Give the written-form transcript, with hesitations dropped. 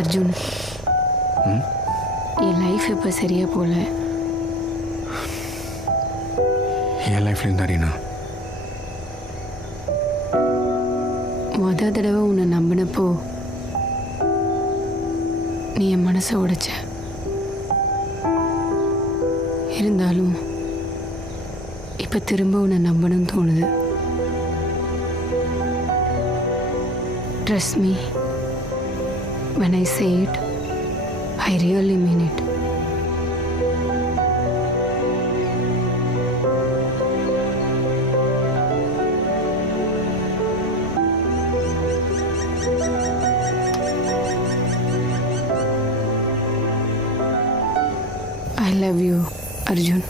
அர்ஜுன், என் லைஃப் இப்போ சரியா போல. என் லைஃப்லையும் தான் ரீனா. தடவை உன்னை நம்பினப்போ நீ என் மனசை உடைச்ச. இருந்தாலும் இப்போ திரும்ப உன்னை நம்பணும்னு தோணுது. Trust me, when I say it, I really mean it. I love you, Arjun.